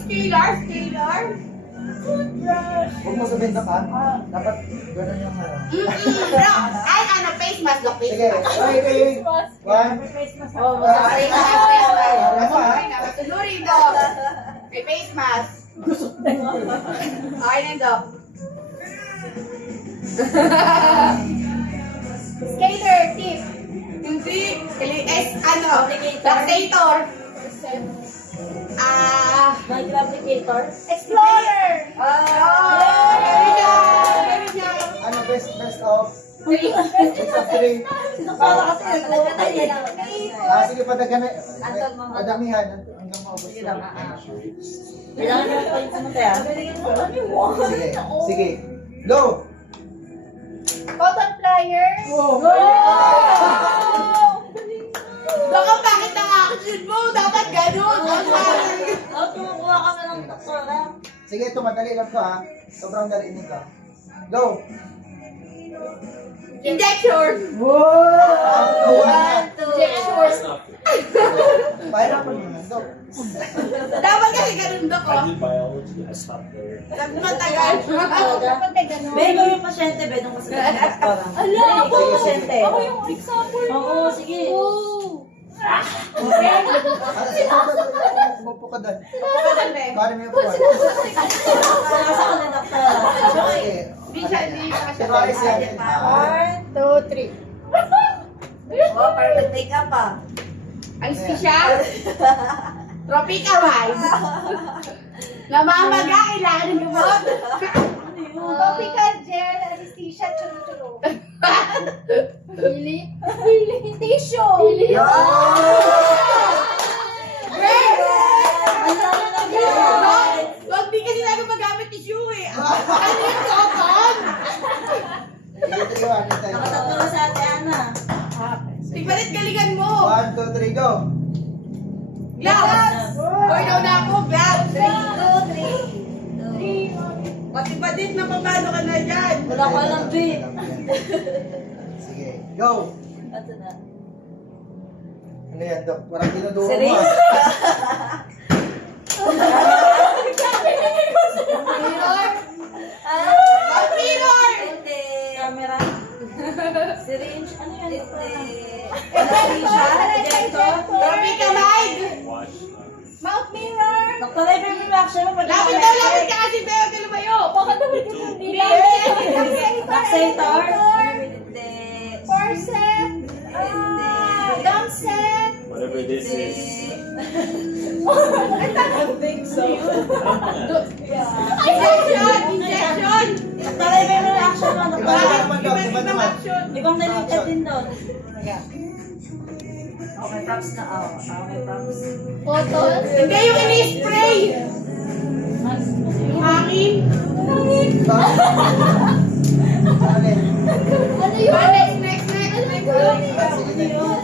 scalar? Scalar? Huwag mo sabihin na ka. Dapat gano'n yung ano. Ay, ano, face mask. Look, face Sige, mask. okay. One. Oh, masakay na yung face mask. Ano ha? Tuloy ko. May face mask. Okay na yun, Doc. Skater, tip. Hindi. Ano? Spectator. Micro-applicator. Explorer. There we go. There we go. Ano, best of? Three. Best of three. Para kasi Sige, padamihan. Hanggang maubos lang. kailangan mo points mo kaya. Sige, sige. Go! Cotton plier. Baka bakit ang action mo? Dapat ganun. Dapat kumukuha kami ng doktora. Sige, ito madali lang to ha. Sobrang dali nito. Go! Injection. One, Injection. Pahirapan mo na. Go! Dapat kasi ganun doon ko. I did biology. I stopped there. Matagal. Dapat kay ganun. Bedo yung pasyente, bedong kasi ng doktora. Ala, ako. Yung pasyente. Ako yung example. Oo, sige. Umupo ka doon. Pagkakanda eh. Paano mo yung upuan? Nasa ko ng doktora. Sige. Hindi siya, hindi siya. Pero ayos yan. 1, 2, 3. Oh, perfect makeup ah. Anesthesia. Tropical wise. Namamaga, kailangan ng gamot. Tropical gel, anesthesia, churu-churu. Hili? Hili. Tissue. Hili. Wag di kasi namin magamit tissue eh. Ano yung cotton? Nakatatlo na sa ate Ana. Tigbalit galingan mo. 1, 2, 3, go! Gloves. Hoy, daw na ako. Gloves. 3, 2, 3. Pati-patit na paano ka na dyan. Wala ko alam, babe. Sige, go! Ito na. Ano yan, Dok? Parang dinuduwa mo Syringe? Mirror. Ah, Mirror. hindi. Camera. Syringe. Ano yan? Injector. Tropical wide. Watch. Mouth mirror. Doktor, ay may reaction mo. Lapit daw, lapit ka kasi Beo, ka lumayo. Bakit naman ka hindi? Vaccinator? Hindi. Forcep. Gum set. Whatever this is. Injection. Injection. Doktor, ay may reaction mo. Iba Doktor. naman, Dok. Iba naman. Ibang nalikat din doon. Okay, props na. Okay, props. Photos. Hindi yung ini-spray. Yung hangin. Ano yan? Ano yun? Next. Sige,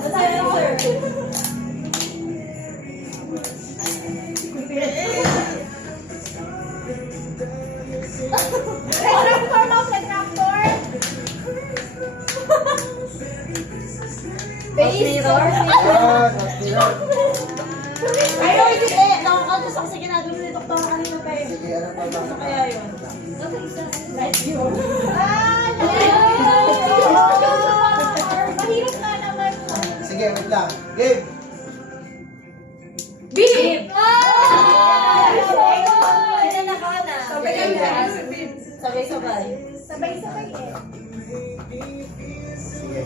Basta yun, sir. Retractor mo, retractor. Mirror? Ayaw, hindi. Nakakautos ako sa ginagawa ni Doktor kanina pa eh. Sige, ano pa ba? Ano kaya yun? Mahirap nga naman. Sige, wait lang. Game! Beep! Sino na ka na? Sabay-sabay. Sabay-sabay eh. Sige.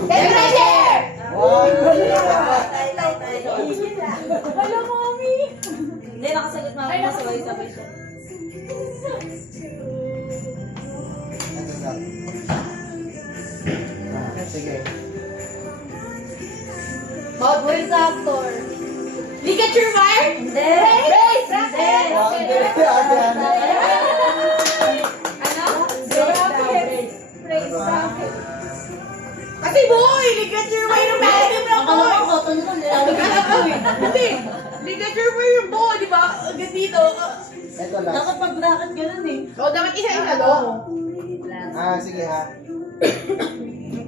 Temperature! One. Hello, mommy! Hindi, nakasagot na ako. Sabay-sabay siya. Ano na? Sige. Mouth retractor. Ligature wire? Hindi. Brace! Hindi. Ano? Brace. Kasi boy, ligature wire yung malalim na Akala boy. ko, cotton lang. Nilalagay ko eh. Hindi, ligature wire yung boy, di ba? Hanggang dito. Ito lang. Dapat pag-bracket ganun eh. O, dapat isa-isa doon. Sige ha.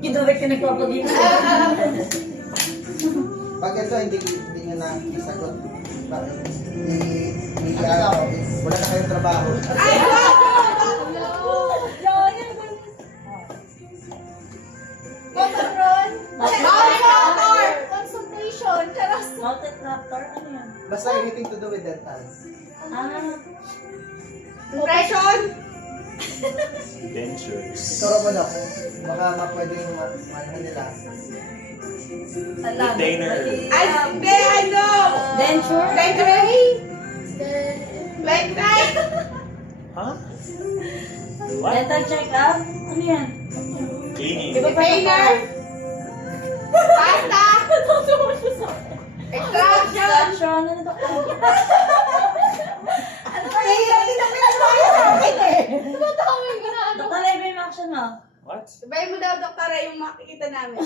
Kinurik ka nagpapagin. Pag ito hindi nyo na isagot, wala na kayong trabaho. Ay, wag! Motoron. Motor! Concentration. Charas. Multi-tractor? Ano yan? Basta anything to do with dental. Ah, Impression! Dentures. Turo mo daw kung baka mapwedeng ano nila. Retainer. Ay, hindi, ano? denture? Denture? Like that? Huh? What? Dental check-up? Ano yan? Cleaning. Retainer? Pasta? Extraction? Extraction? Ano na doktor? Doktor, live yung action mo. What? Sabay mo daw, doktora, yung makikita namin.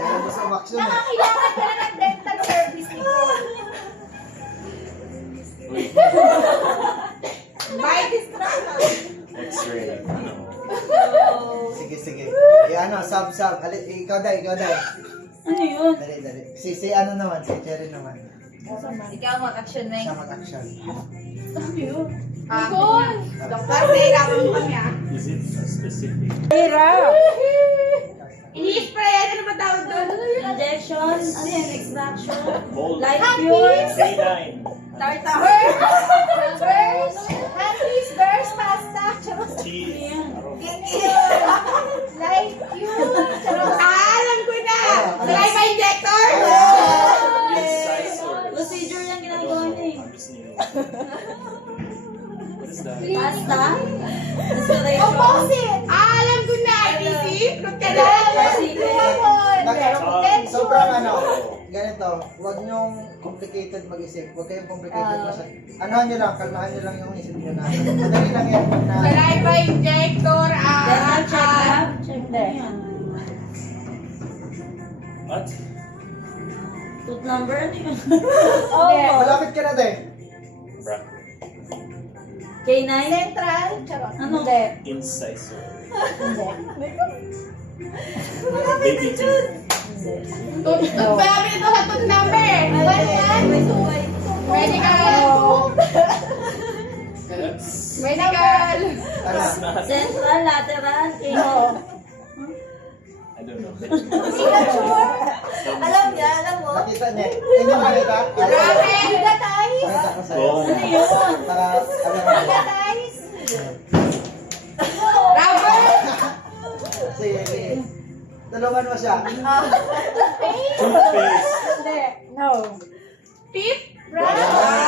Yan mo sa umaksyon eh. Nakakailangan ka na ng dental service nito. Wait. By distraction. X-ray. No. Sige. Ano, sub. Ikaw dai. Ano yun? Dali. Si ano naman, si Cherry naman. Ikaw mag-action na Siya mag-action. Doktor, nahirapan mo kami ah. Is it specific? Ini-sprayan, ano ba tawag doon? Injection? Ano yan? Extraction? Mold. Light cure? Canine. Tartar. Burst. Handpiece. Burst. Pasta. Charas. Cheese. Ayan. Light cube. Charas. Alam ko na! Saliva injector! Incisor. Procedure yung ginagawa niya eh. I'm just new. What is that? Pasta? Restoration? Opposite. Alam ko na! IPC? Fruit canal? Sobrang ano, ganito, huwag nyong complicated mag-isip. Huwag kayong complicated masyad. Anohan nyo lang, kalmahan nyo lang yung isip nyo na. Madali lang yan. Na, Saliva injector, Dental check-up? Check yan. What? Tooth number? Ano yun? malapit ka na din. Bracket. K9? Central. Charas. Ano? Incisor. Baby teeth. Marami ito sa tooth number! Medical! That's Medical! Ano? not. Central, lateral, K9. I don't know. Alam niya, alam mo. Nakita niya. Inyo nakita? Grabe! Guys. Nakita ko sa'yo. Go. Ano yun? Para, alam mo. Guys. Rubber! Sige. Tulungan mo siya. Toothpaste. Teeth? Brush.